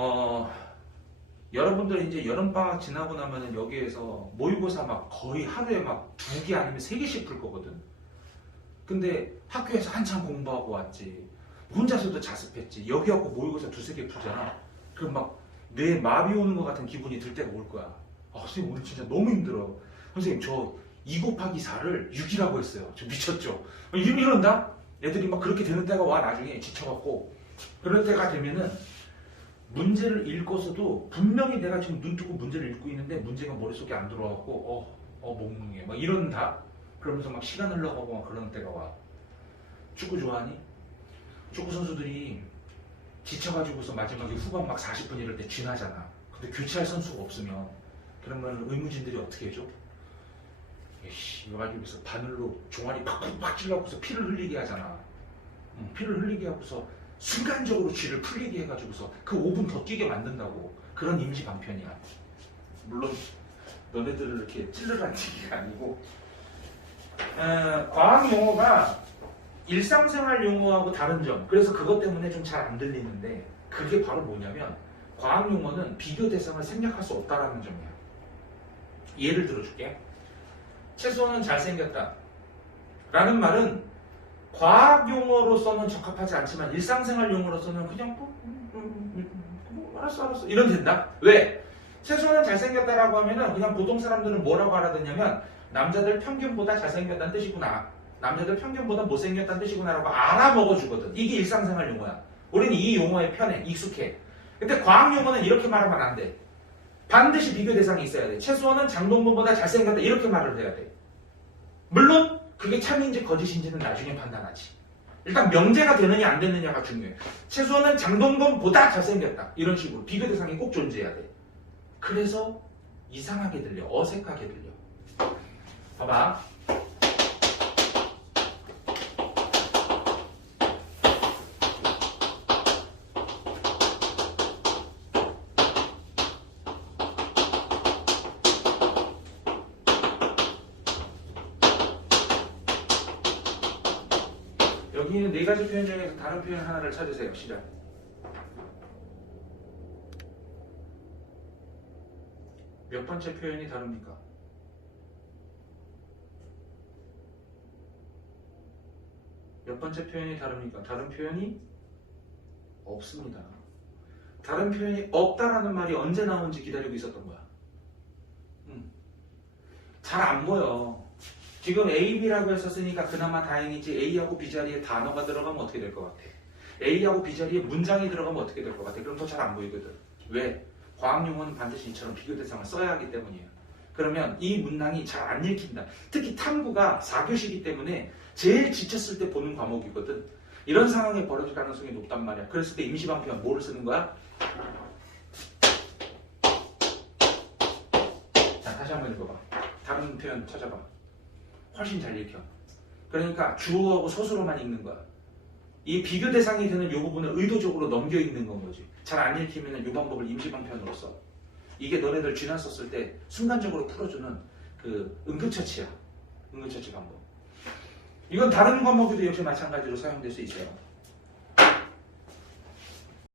어, 여러분들 이제 여름방학 지나고 나면은 여기에서 모의고사 막 거의 하루에 막 두 개 아니면 세 개씩 풀 거거든. 근데 학교에서 한참 공부하고 왔지. 혼자서도 자습했지. 여기 갖고 모의고사 두세 개 풀잖아. 그럼 막 뇌에 마비 오는 것 같은 기분이 들 때가 올 거야. 아, 선생님 오늘 진짜 너무 힘들어. 선생님 저 2 곱하기 4를 6이라고 했어요. 저 미쳤죠? 이- 이런다? 애들이 막 그렇게 되는 때가 와 나중에 지쳐갖고 그럴 때가 되면은 문제를 읽고서도 분명히 내가 지금 눈 뜨고 문제를 읽고 있는데 문제가 머릿속에 안 들어와갖고 어, 어 몽롱해 막 이런다? 그러면서 막 시간 흘러가고 막 그런 때가 와 축구 좋아하니? 축구 선수들이 지쳐가지고서 마지막에 후반 막 40분 이럴 때 쥐나잖아 근데 교체할 선수가 없으면 그러면 의무진들이 어떻게 해줘? 에이씨 이거 가지고 서 바늘로 종아리 팍팍팍 찔러갖고서 피를 흘리게 하잖아 응, 피를 흘리게 하고서 순간적으로 쥐를 풀리게 해가지고서 그 5분 더 뛰게 만든다고. 그런 임시 방편이야. 물론 너네들을 이렇게 찔러라는 얘기가 아니고. 어, 과학 용어가 일상생활 용어하고 다른 점. 그래서 그것 때문에 좀 잘 안 들리는데 그게 바로 뭐냐면 과학 용어는 비교 대상을 생략할 수 없다라는 점이야. 예를 들어줄게. 채소는 잘생겼다 라는 말은 과학 용어로서는 적합하지 않지만 일상생활 용어로서는 그냥 뭐, 음, 음, 음, 뭐 알았어 알았어. 이런 된다. 왜? 채소는 잘생겼다라고 하면은 그냥 보통 사람들은 뭐라고 알아듣냐면 남자들 평균보다 잘생겼다는 뜻이구나. 남자들 평균보다 못생겼다는 뜻이구나라고 알아먹어주거든. 이게 일상생활 용어야. 우리는 이 용어에 편해 익숙해. 근데 과학 용어는 이렇게 말하면 안 돼. 반드시 비교 대상이 있어야 돼. 최소한은 장동건보다 잘생겼다 이렇게 말을 해야 돼. 물론 그게 참인지 거짓인지는 나중에 판단하지. 일단 명제가 되느냐 안 되느냐가 중요해. 최소한은 장동건보다 잘생겼다. 이런 식으로 비교 대상이 꼭 존재해야 돼. 그래서 이상하게 들려. 어색하게 들려. 봐봐 여기 있는 네 가지 표현 중에서 다른 표현 하나를 찾으세요. 시작. 몇 번째 표현이 다릅니까? 몇 번째 표현이 다릅니까? 다른 표현이 없습니다. 다른 표현이 없다라는 말이 언제 나온지 기다리고 있었던 거야. 잘안 보여. 지금 A, B라고 했었으니까 그나마 다행이지 A하고 B 자리에 단어가 들어가면 어떻게 될 것 같아? A하고 B 자리에 문장이 들어가면 어떻게 될 것 같아? 그럼 더 잘 안 보이거든. 왜? 과학 용어는 반드시 이처럼 비교 대상을 써야 하기 때문이에요. 그러면 이 문항이 잘 안 읽힌다. 특히 탐구가 4교시이기 때문에 제일 지쳤을 때 보는 과목이거든. 이런 상황이 벌어질 가능성이 높단 말이야. 그랬을 때 임시방편 뭐를 쓰는 거야? 자, 다시 한번 읽어봐. 다른 표현 찾아봐. 훨씬 잘 읽혀. 그러니까 주어하고 소수로만 읽는 거야. 이 비교 대상이 되는 이 부분을 의도적으로 넘겨 읽는 건 거지. 잘 안 읽히면 이 방법을 임시방편으로 써. 이게 너네들 썼을 때 순간적으로 풀어주는 그 응급처치야. 응급처치 방법. 이건 다른 과목에도 역시 마찬가지로 사용될 수 있어요.